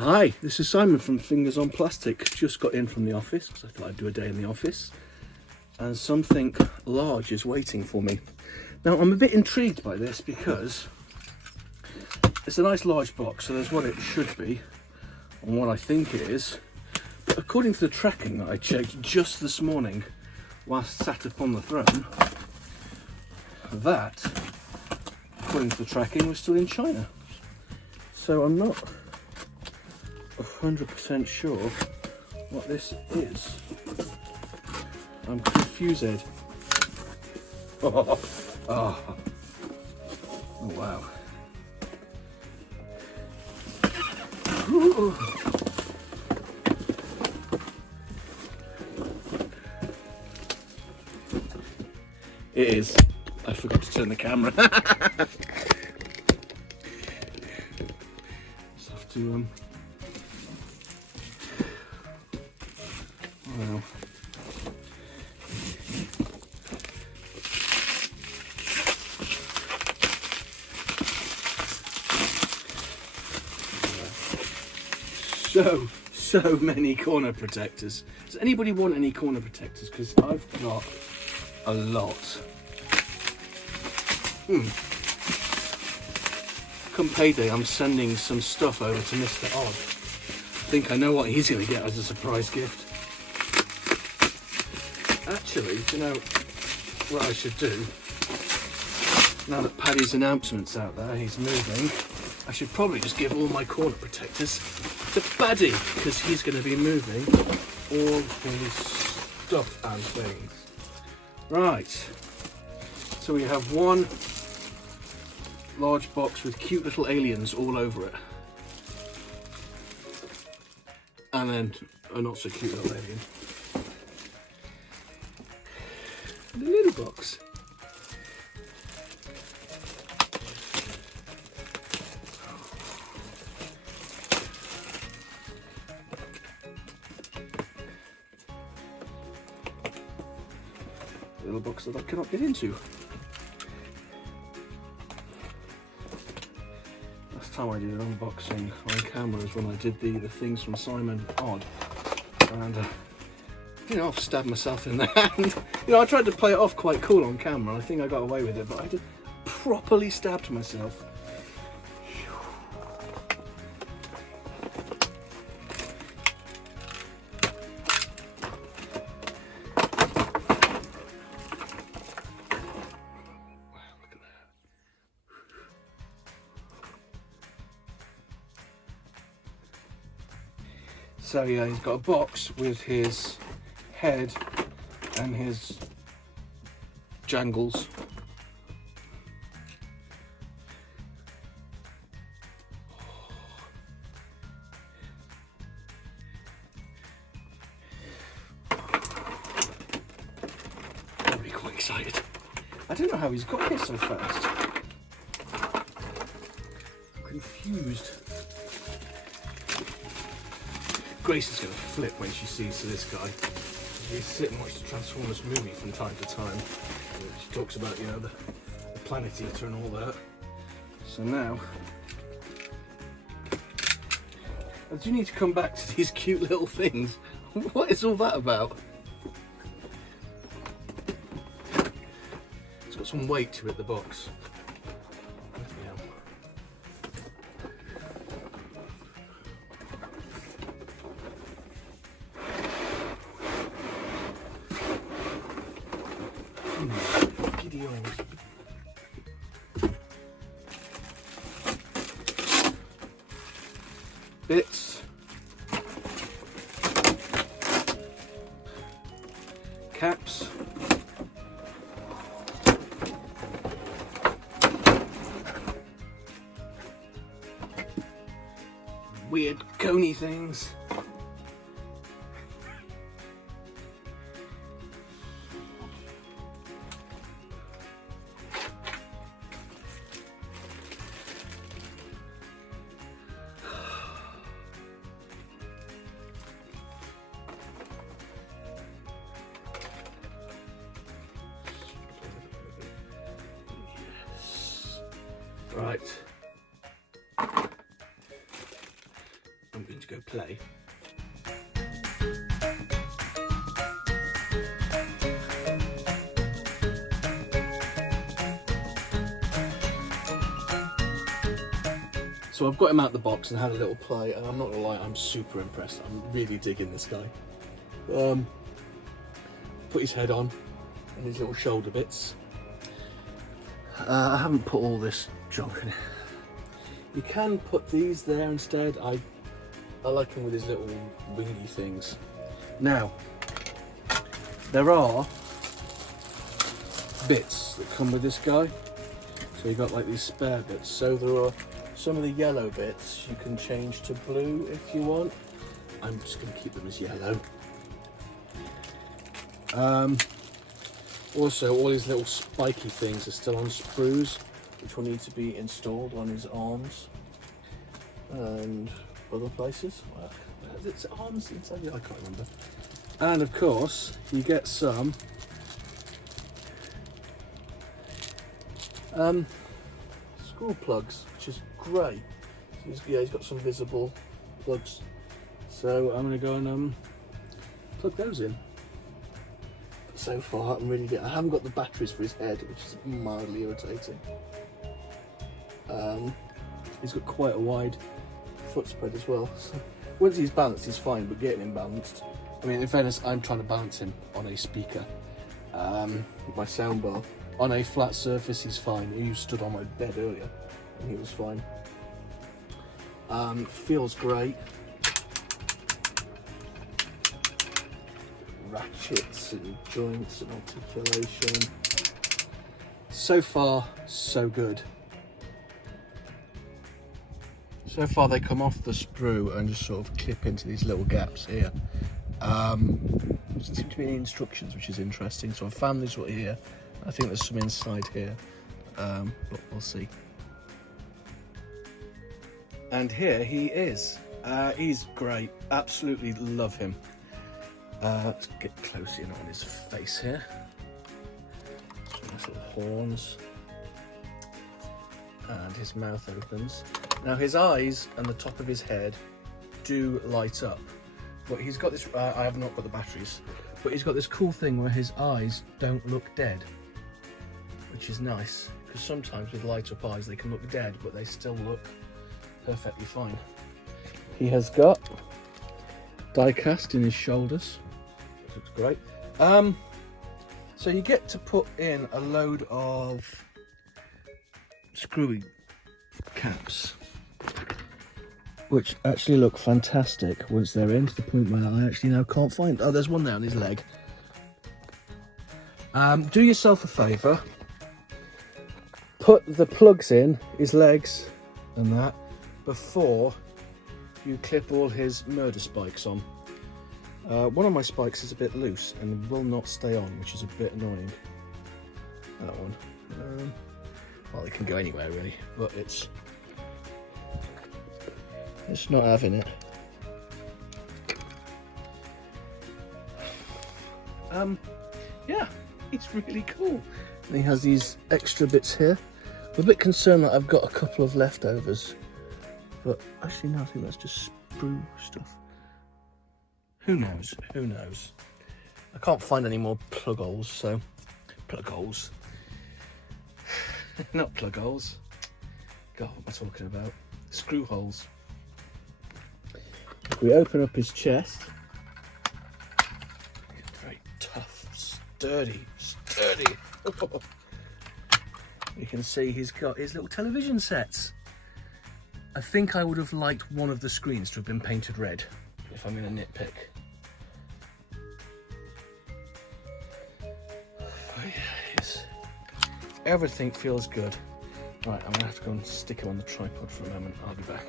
Hi, this is Simon from Fingers on Plastic. Just got in from the office because I thought I'd do a day in the office, and something large is waiting for me. Now I'm a bit intrigued by this because it's a nice large box, so there's what it should be and what I think it is. But according to the tracking that I checked just this morning whilst sat upon the throne, that, according to the tracking, was still in China. So I'm not 100% sure what this is. I'm confused. Oh wow. Ooh. It is. I forgot to turn the camera. Just have to wow. So many corner protectors. Does anybody want any corner protectors? Because I've got a lot. Come payday, I'm sending some stuff over to Mr. Odd. I think I know what he's going to get as a surprise gift. Actually, you know what I should do? Now that Paddy's announcement's out there, he's moving, I should probably just give all my corner protectors to Paddy, because he's going to be moving all his stuff and things. Right, so we have one large box with cute little aliens all over it, and then a not so cute little alien. The little box. Little box that I cannot get into. Last time I did an unboxing on camera is when I did the things from Simon Odd, and you know, I've stabbed myself in the hand. You know, I tried to play it off quite cool on camera. I think I got away with it, but I did properly stabbed myself. So yeah, he's got a box with his head and his jangles. I'll be quite excited. I don't know how he's got here so fast. I'm confused. Grace is going to flip when she sees this guy. We sit and watch the Transformers movie from time to time. She talks about, you know, the Planet Eater and all that. So now, I do need to come back to these cute little things. What is all that about? It's got some weight to it, the box. Bits, caps, weird coney things. Right. I'm going to go play. So I've got him out the box and had a little play, and I'm not gonna lie, I'm super impressed. I'm really digging this guy. Put his head on and his little shoulder bits. I haven't put all this junk in it. You can put these there instead. I like him with his little wingy things. Now, there are bits that come with this guy. So you've got like these spare bits. So there are some of the yellow bits you can change to blue if you want. I'm just going to keep them as yellow. Also, all his little spiky things are still on sprues, which will need to be installed on his arms and other places. Well, it's arms inside it, I can't remember. And of course, you get some screw plugs, which is great. So he's got some visible plugs. So I'm going to go and plug those in. But so far, I haven't got the batteries for his head, which is mildly irritating. He's got quite a wide foot spread as well. So once he's balanced, he's fine, but getting him balanced. I mean, in fairness, I'm trying to balance him on a speaker, with my soundbar. On a flat surface, he's fine. He stood on my bed earlier, and he was fine. Feels great. Ratchets and joints and articulation. So far, so good. So far they come off the sprue and just sort of clip into these little gaps here. There seems to be any instructions, which is interesting. So I found these right here. I think there's some inside here, but we'll see. And here he is. He's great. Absolutely love him. Let's get close in on his face here. Some nice little horns. And his mouth opens. Now his eyes and the top of his head do light up. But he's got this, I have not got the batteries, but he's got this cool thing where his eyes don't look dead, which is nice, because sometimes with light up eyes they can look dead, but they still look perfectly fine. He has got die cast in his shoulders, which looks great. So you get to put in a load of screwy caps, which actually look fantastic once they're in, to the point where I actually now can't find. Oh, there's one there on his leg. Do yourself a favour, put the plugs in his legs and that before you clip all his murder spikes on. One of my spikes is a bit loose and will not stay on, which is a bit annoying. That one. Well, it can go anywhere really, but it's not having it. Yeah, it's really cool. And he has these extra bits here. I'm a bit concerned that I've got a couple of leftovers, but actually no, I think that's just sprue stuff. Who knows? Who knows? I can't find any more plug holes, so plug holes. Not plug holes. God, what am I talking about? Screw holes. If we open up his chest, very tough, sturdy. You can see he's got his little television sets. I think I would have liked one of the screens to have been painted red, if I'm going to nitpick. Yes. Everything feels good. Right, I'm going to have to go and stick him on the tripod for a moment. I'll be back.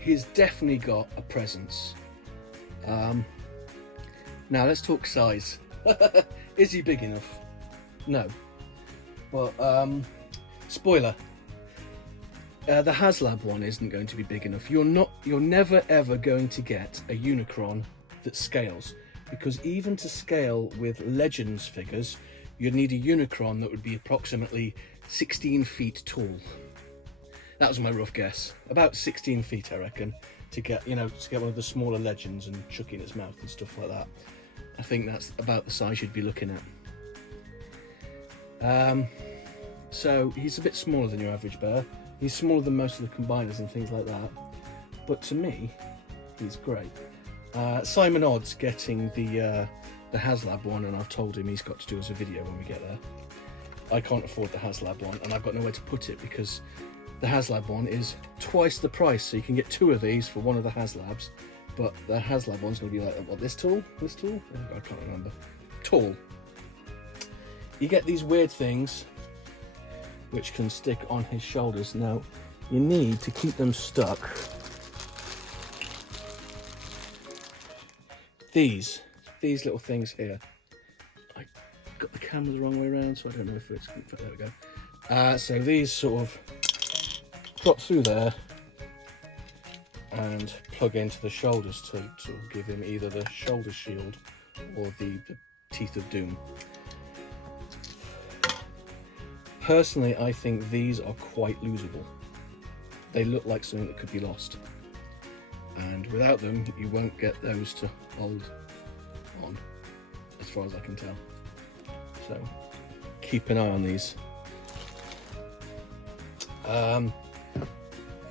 He's definitely got a presence. Now let's talk size. Is he big enough? No. Well, spoiler. The HasLab one isn't going to be big enough. You're never ever going to get a Unicron that scales, because even to scale with Legends figures, you'd need a Unicron that would be approximately 16 feet tall. That was my rough guess. About 16 feet, I reckon, to get, you know, to get one of the smaller legends and chuck in its mouth and stuff like that. I think that's about the size you'd be looking at. So he's a bit smaller than your average bear. He's smaller than most of the combiners and things like that. But to me, he's great. Simon Odd's getting the HasLab one, and I've told him he's got to do us a video when we get there. I can't afford the HasLab one, and I've got nowhere to put it because the HasLab one is twice the price, so you can get 2 of these for one of the HasLabs, but the HasLab one's going to be like, what, this tall? This tall? Oh, I can't remember. Tall. You get these weird things which can stick on his shoulders. Now, you need to keep them stuck. These little things here. I got the camera the wrong way around, so I don't know if it's... There we go. So these sort of drop through there and plug into the shoulders to sort of give him either the shoulder shield or the teeth of doom. Personally, I think these are quite losable. They look like something that could be lost, and without them you won't get those to hold on, as far as I can tell. So keep an eye on these. For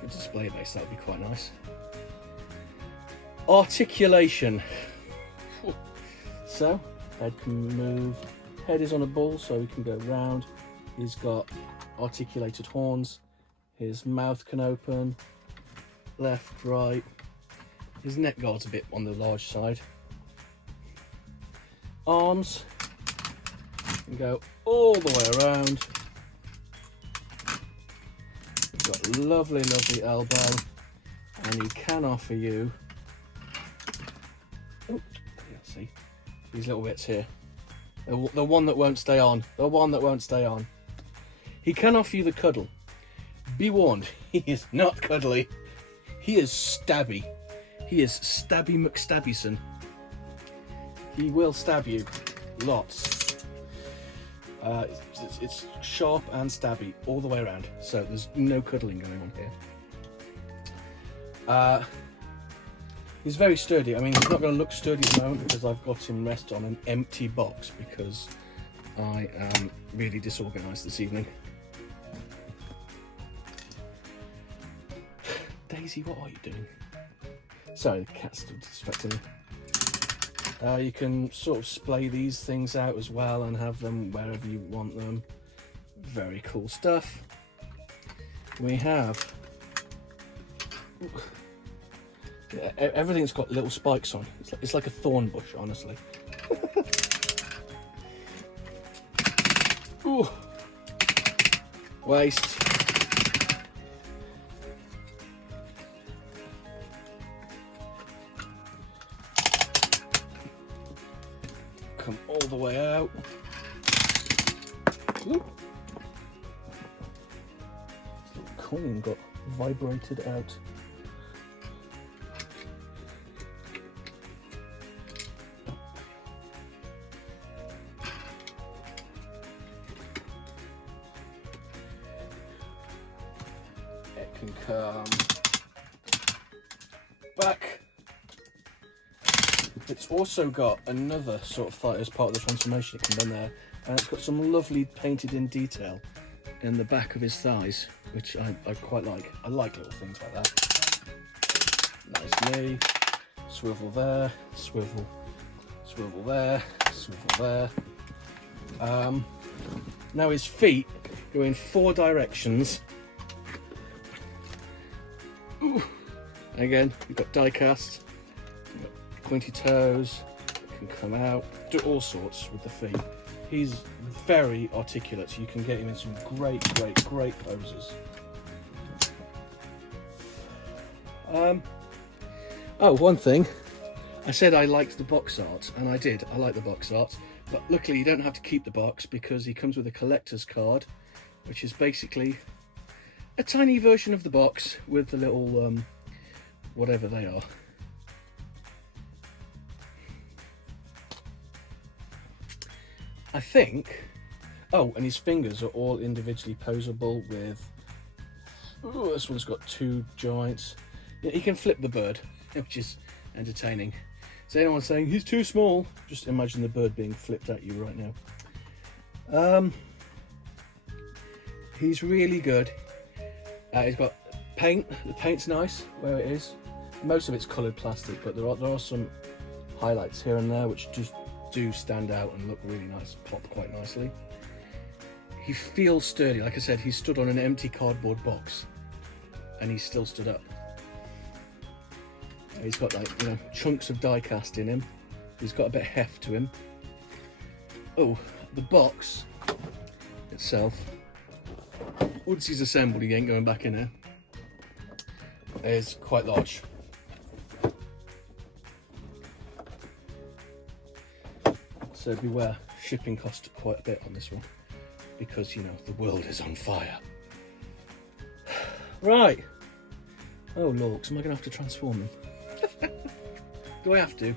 display base, that would be quite nice. Articulation. So head can move. Head is on a ball, so he can go round. He's got articulated horns. His mouth can open. Left, right. His neck guard's a bit on the large side. Arms can go all the way around. He's got a lovely, lovely elbow, and he can offer you, oh, see, these little bits here. The one that won't stay on. The one that won't stay on. He can offer you the cuddle. Be warned, he is not cuddly. He is stabby. He is Stabby McStabbyson. He will stab you. Lots. It's sharp and stabby all the way around. So there's no cuddling going on here. He's very sturdy. I mean, he's not going to look sturdy at the moment because I've got him rest on an empty box because I am really disorganised this evening. Daisy, what are you doing? Sorry, the cat's still distracting me. You can sort of splay these things out as well and have them wherever you want them. Very cool stuff. We have... Yeah, everything's got little spikes on. It's like a thorn bush, honestly. Ooh. Waist. Come all the way out. Ooh. This little coin got vibrated out. It can come back. It's also got another sort of fight as part of the transformation. It can run there, and it's got some lovely painted in detail in the back of his thighs, which I quite like. I like little things like that. Nice knee, swivel there, swivel, swivel there, swivel there. Now his feet go in 4 directions. Ooh. Again, we've got die cast. Pointy toes, can come out, do all sorts with the feet. He's very articulate, so you can get him in some great poses. Oh, one thing, I said I liked the box art, and I did. I like the box art, but luckily you don't have to keep the box because he comes with a collector's card, which is basically a tiny version of the box with the little whatever they are. I think, oh, and his fingers are all individually posable with Ooh, this one's got 2 joints. Yeah, he can flip the bird, which is entertaining. So anyone saying he's too small, just imagine the bird being flipped at you right now. He's really good. He's got paint. The paint's nice where it is. Most of it's coloured plastic, but there are some highlights here and there which just do stand out and look really nice, pop quite nicely. He feels sturdy. Like I said, he stood on an empty cardboard box and he still stood up. He's got, like, you know, chunks of die cast in him. He's got a bit of heft to him. Oh, the box itself, once he's assembled, he ain't going back in there, is quite large. So beware, shipping cost quite a bit on this one, because, you know, the world is on fire. Right. Oh, lorks, am I going to have to transform them? Do I have to?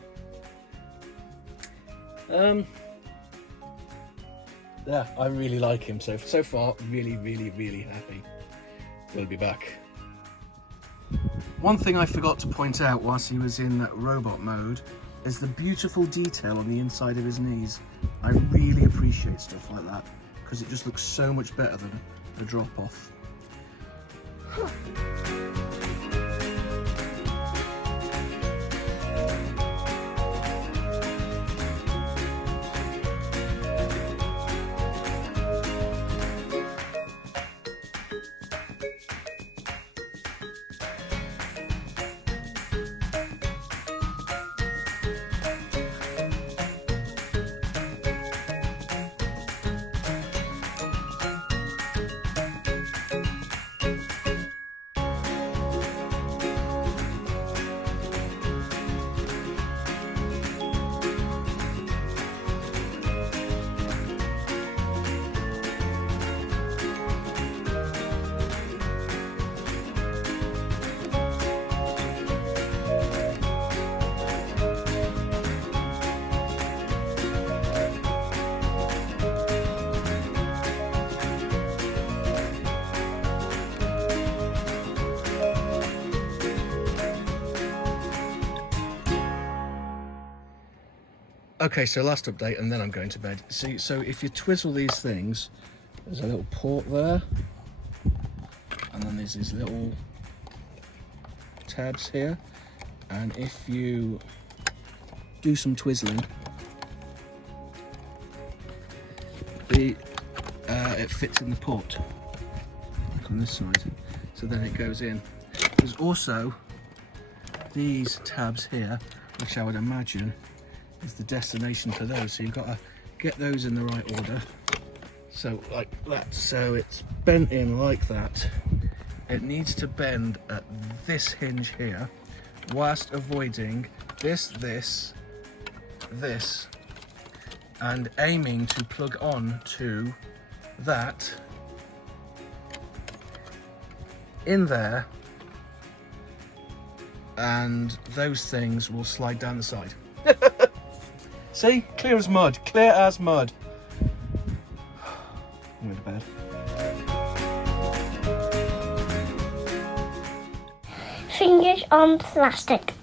Yeah, I really like him. So far, really happy. We'll be back. One thing I forgot to point out whilst he was in robot mode is the beautiful detail on the inside of his knees. I really appreciate stuff like that because it just looks so much better than a drop-off. Okay, so last update and then I'm going to bed. See, so if you twizzle these things, there's a little port there, and then there's these little tabs here, and if you do some twizzling, it fits in the port, like on this side, so then it goes in. There's also these tabs here, which I would imagine is the destination for those, so you've got to get those in the right order, so like that, so it's bent in like that. It needs to bend at this hinge here whilst avoiding this, and aiming to plug on to that in there, and those things will slide down the side. See? Clear as mud. Clear as mud. I'm going to bed. Fingers on plastic.